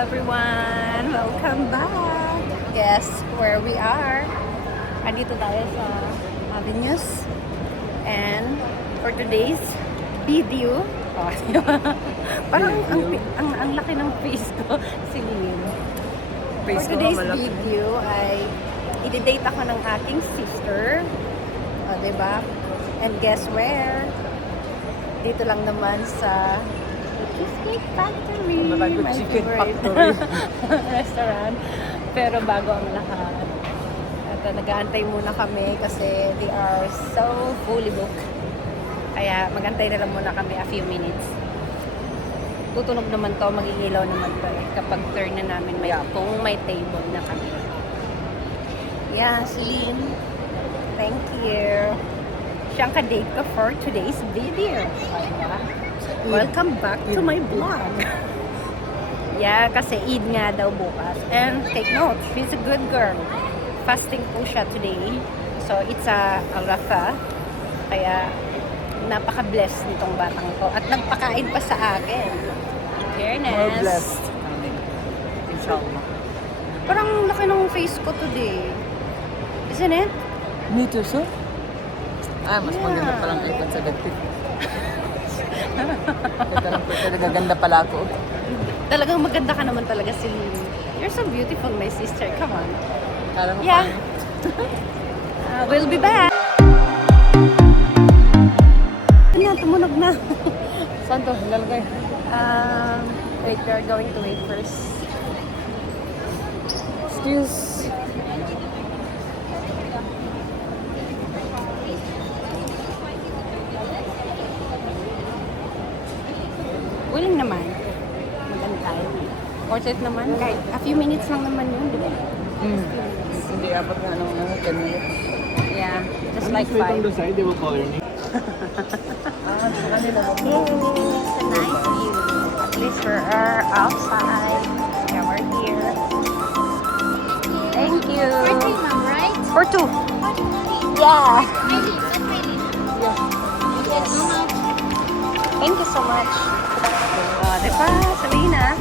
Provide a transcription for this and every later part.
everyone! Welcome back! Guess where we are? Andito tayo sa Avenues. And for today's video, parang ang laki ng face ko, silin. For today's video ay i-date ako ng aking sister. O, diba? And guess where? Dito lang naman sa Cheesecake Factory. My Chicken favorite Factory. restaurant. Pero bago ang lahat. At nag-aantay muna kami kasi they are so fully booked. Kaya magantay na lang muna kami a few minutes. Tutunog naman to, mag-iilaw naman to kapag turn na namin kung may table na kami. Yeah, Celine. Thank you. Siya ang ka-date ko for today's video. Welcome back to my vlog. Yeah, kasi Eid nga daw bukas. And take note, she's a good girl. Fasting po siya today. So, it's a Al-Rafa. Kaya, napaka-blessed nitong batang ko. At nagpakain pa sa akin. Fairness. More blessed. Inshallah. Parang laki ng face ko today. Isn't it? Me too, sir? Mas maganda palang ipon sa dagpit. Talaga pala ako. Talagang maganda ka naman talaga, Celine. You're so beautiful, my sister. Come on. Kala mo Yeah. We'll be back. Ano, tumunog na. Saan to? Lalagay. Wait, we're going to wait first. Excuse. Willing naman. Magantay. Worth it naman. Kahit a few minutes lang naman yun, di ba? Hindi abot nga nung 10 minutes. Yeah, just like 5. On the side, they will call your name. Sa kanila mo. It's a nice view. At least we're outside. Yeah, we're here. Thank you. For three, ma'am, right? For 2. Yeah. Yeah. Yes. Thank you so much. Diba? Salina.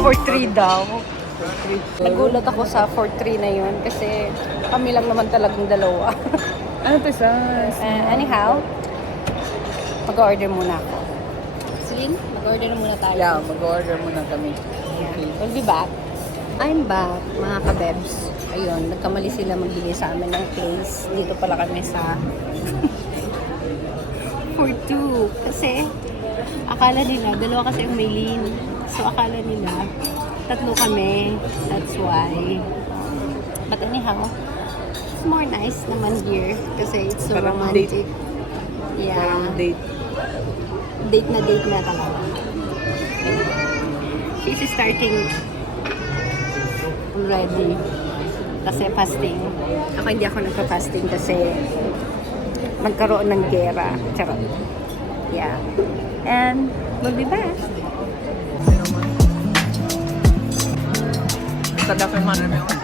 For 3 daw. Nagulat ako sa for 3 na yun kasi kami lang naman talagang dalawa. Ano to sa? Anyhow, mag-order muna ako. Celine, mag-order na muna tayo. Yeah, mag-order muna kami. Yeah. We'll be back. I'm back, mga kabebs. Ayun, nagkamali sila magbili sa amin ng place. Dito pala kami sa for 2. Kasi, akala nila, dalawa kasi ang may lane. So, akala nila, 3 kami. That's why. But anyhow, it's more nice naman here. Kasi it's so Parang romantic. date. Yeah. Parang date. Date na talaga. This is starting already. Kasi fasting. Ako hindi ako nagpa-fasting kasi magkaroon ng gera. Charot. Yeah. And we'll be back. Tadapin man namin yun.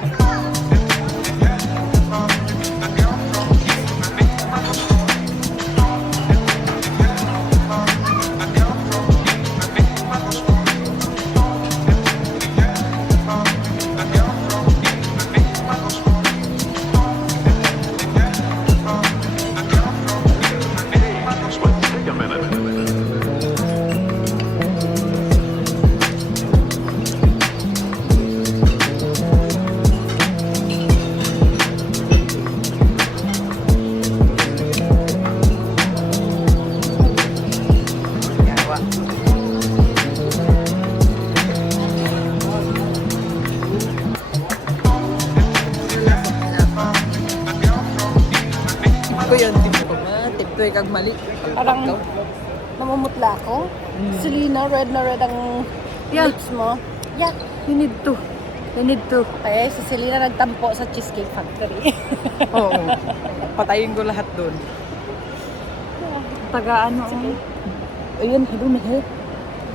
Ko yun, tiptoy kag mali. Parang namumutla ako. Selena, red na red ang lips mo. Yeah. You need to. Kaya si Selena nagtampo sa Cheesecake Factory. Oo. Patayin ko lahat doon. Taga ano. Ayun, hado na he.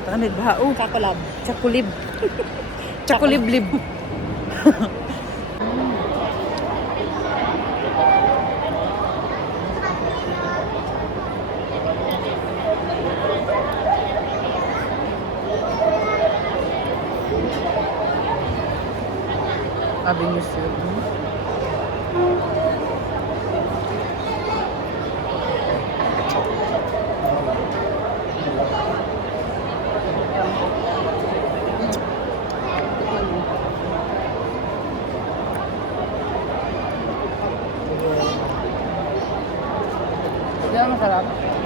Taga nagbao. Kakulab. Chakulib. Chakulib-lib. Avenue Syrup. Hindi, masarap.